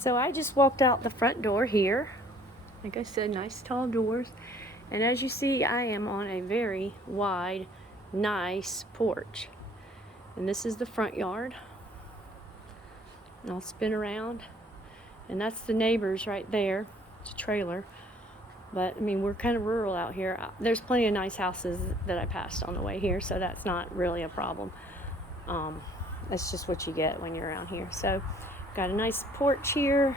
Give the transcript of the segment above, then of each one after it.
So I just walked out the front door here. Like I said, nice tall doors. And as you see, I am on a very wide, nice porch. And this is the front yard. And I'll spin around. And that's the neighbors right there. It's a trailer. But I mean, we're kind of rural out here. There's plenty of nice houses that I passed on the way here, so that's not really a problem. That's just what you get when you're around here. So got a nice porch here,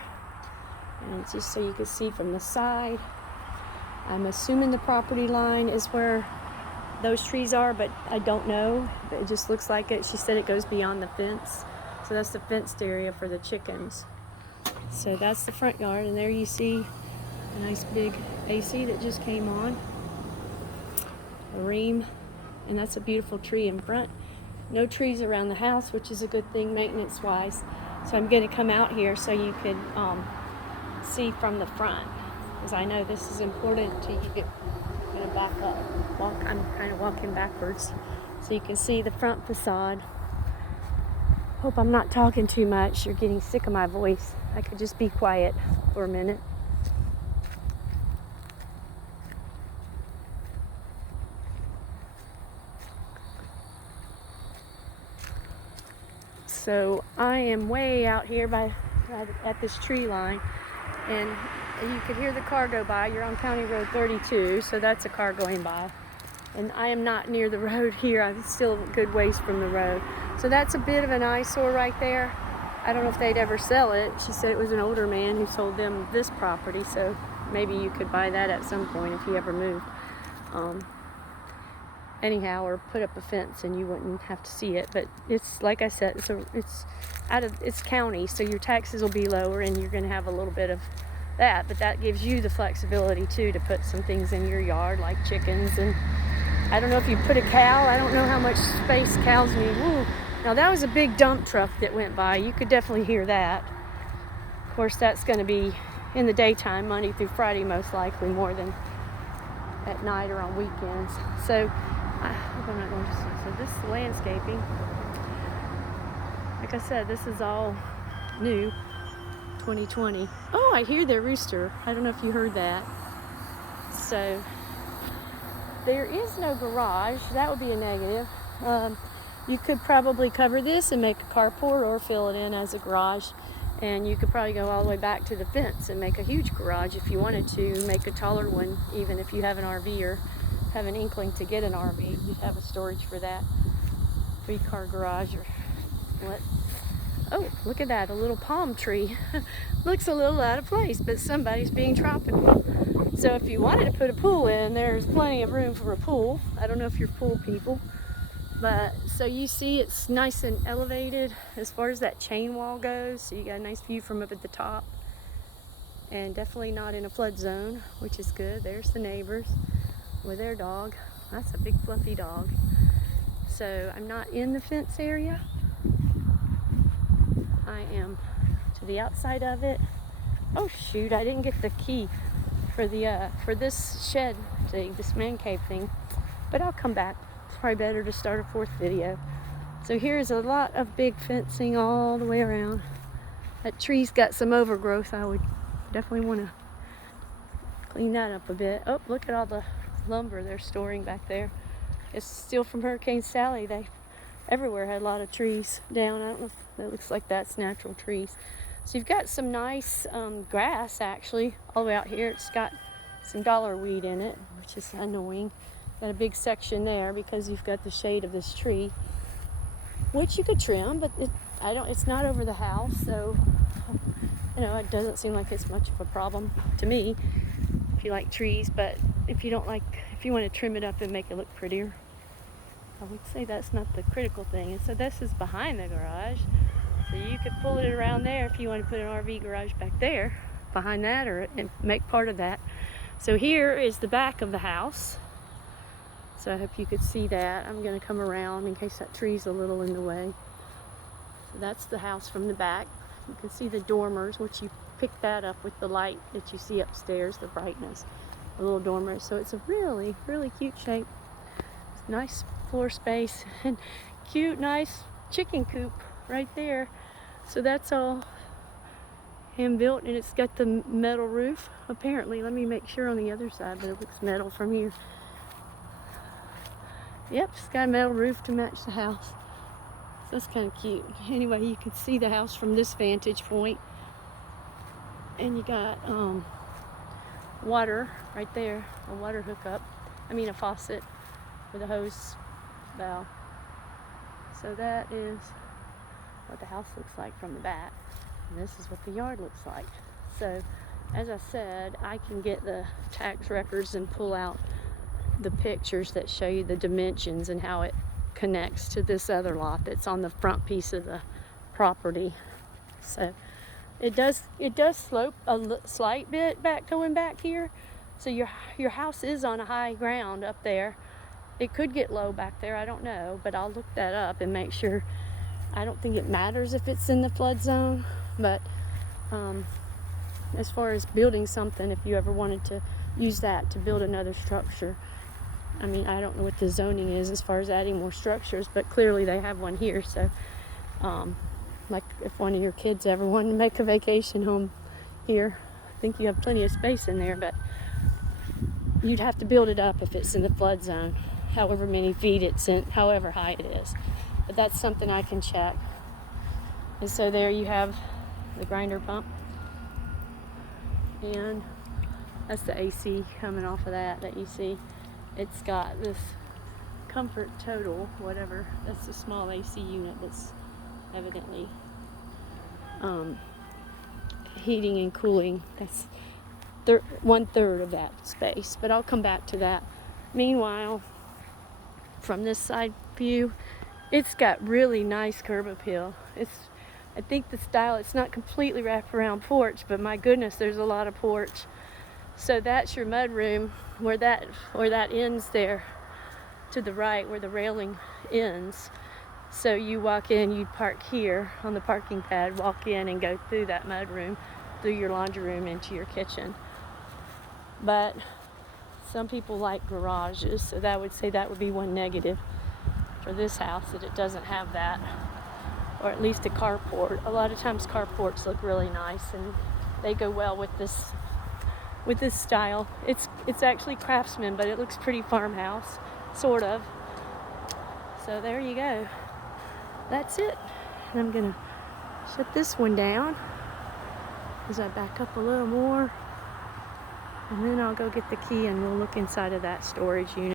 and just so you can see from the side. I'm assuming the property line is where those trees are, but I don't know. It just looks like it. She said it goes beyond the fence. So that's the fenced area for the chickens. So that's the front yard, and there you see a nice big AC that just came on. A ream, and that's a beautiful tree in front. No trees around the house, which is a good thing maintenance-wise. So I'm going to come out here so you could see from the front, because I know this is important to you. I'm going to back up. I'm kind of walking backwards so you can see the front facade. Hope I'm not talking too much. You're getting sick of my voice. I could just be quiet for a minute. So I am way out here at this tree line, and you could hear the car go by. You're on County Road 32, so that's a car going by. And I am not near the road here. I'm still a good ways from the road. So that's a bit of an eyesore right there. I don't know if they'd ever sell it. She said it was an older man who sold them this property, so maybe you could buy that at some point if you ever moved. Anyhow, or put up a fence and you wouldn't have to see it. But it's, like I said, it's county, so your taxes will be lower and you're going to have a little bit of that. But that gives you the flexibility too to put some things in your yard, like chickens. And I don't know if you put a cow. I don't know how much space cows need. Ooh. Now that was a big dump truck that went by. You could definitely hear that. Of course, that's going to be in the daytime, Monday through Friday, most likely, more than at night or on weekends. So I hope I'm not going to see. So this is landscaping. Like I said, this is all new, 2020. Oh, I hear their rooster. I don't know if you heard that. So there is no garage. That would be a negative. You could probably cover this and make a carport or fill it in as a garage. And you could probably go all the way back to the fence and make a huge garage if you wanted to, make a taller one, even if you have an RV or have an inkling to get an RV. You'd have a storage for that. 3-car garage or what? Oh, look at that, a little palm tree. Looks a little out of place, but somebody's being tropical. So if you wanted to put a pool in, there's plenty of room for a pool. I don't know if you're pool people. But so you see it's nice and elevated as far as that chain wall goes. So you got a nice view from up at the top. And definitely not in a flood zone, which is good. There's the neighbors with their dog. That's a big fluffy dog. So I'm not in the fence area. I am to the outside of it. Oh shoot, I didn't get the key for this shed thing, this man cave thing. But I'll come back. It's probably better to start a 4th video. So here's a lot of big fencing all the way around. That tree's got some overgrowth. I would definitely want to clean that up a bit. Oh, look at all the lumber they're storing back there. It's still from Hurricane Sally. They everywhere had a lot of trees down. I don't know if that looks like that's natural trees. So you've got some nice grass actually all the way out here. It's got some dollar weed in it, which is annoying. Got a big section there because you've got the shade of this tree, which you could trim, but it's not over the house, so it doesn't seem like it's much of a problem to me if you like trees. But if you want to trim it up and make it look prettier, I would say that's not the critical thing. And so this is behind the garage, so you could pull it around there if you want to put an RV garage back there behind that, and make part of that. So here is the back of the house. So I hope you could see that. I'm going to come around in case that tree's a little in the way. So that's the house from the back. You can see the dormers, which you pick that up with the light that you see upstairs, the brightness, the little dormers. So it's a really, really cute shape. Nice floor space and cute, nice chicken coop right there. So that's all hand built, and it's got the metal roof. Apparently, let me make sure on the other side, but it looks metal from here. Yep, it's got a metal roof to match the house. So that's kind of cute. Anyway, you can see the house from this vantage point. And you got water right there, a water hookup. I mean a faucet with a hose valve. So that is what the house looks like from the back. And this is what the yard looks like. So, as I said, I can get the tax records and pull out the pictures that show you the dimensions and how it connects to this other lot that's on the front piece of the property. So it does slope a slight bit back, going back here. So your house is on a high ground up there. It could get low back there, I don't know, but I'll look that up and make sure. I don't think it matters if it's in the flood zone, but as far as building something, if you ever wanted to use that to build another structure, I mean, I don't know what the zoning is as far as adding more structures, but clearly they have one here. So like if one of your kids ever wanted to make a vacation home here, I think you have plenty of space in there, but you'd have to build it up if it's in the flood zone, however many feet it's in, however high it is. But that's something I can check. And so there you have the grinder pump, and that's the AC coming off of that you see. It's got this Comfort Total, whatever, that's the small AC unit that's evidently heating and cooling. That's 1/3 of that space, but I'll come back to that. Meanwhile, from this side view, it's got really nice curb appeal. I think the style, it's not completely wrapped around porch, but my goodness, there's a lot of porch. So that's your mud room where that ends there to the right where the railing ends. So you walk in, you park here on the parking pad, walk in and go through that mud room, through your laundry room into your kitchen. But some people like garages, so that would be one negative for this house, that it doesn't have that, or at least a carport. A lot of times carports look really nice and they go well with this style. It's actually Craftsman, but it looks pretty farmhouse, sort of. So there you go. That's it. And I'm gonna shut this one down as I back up a little more, and then I'll go get the key and we'll look inside of that storage unit.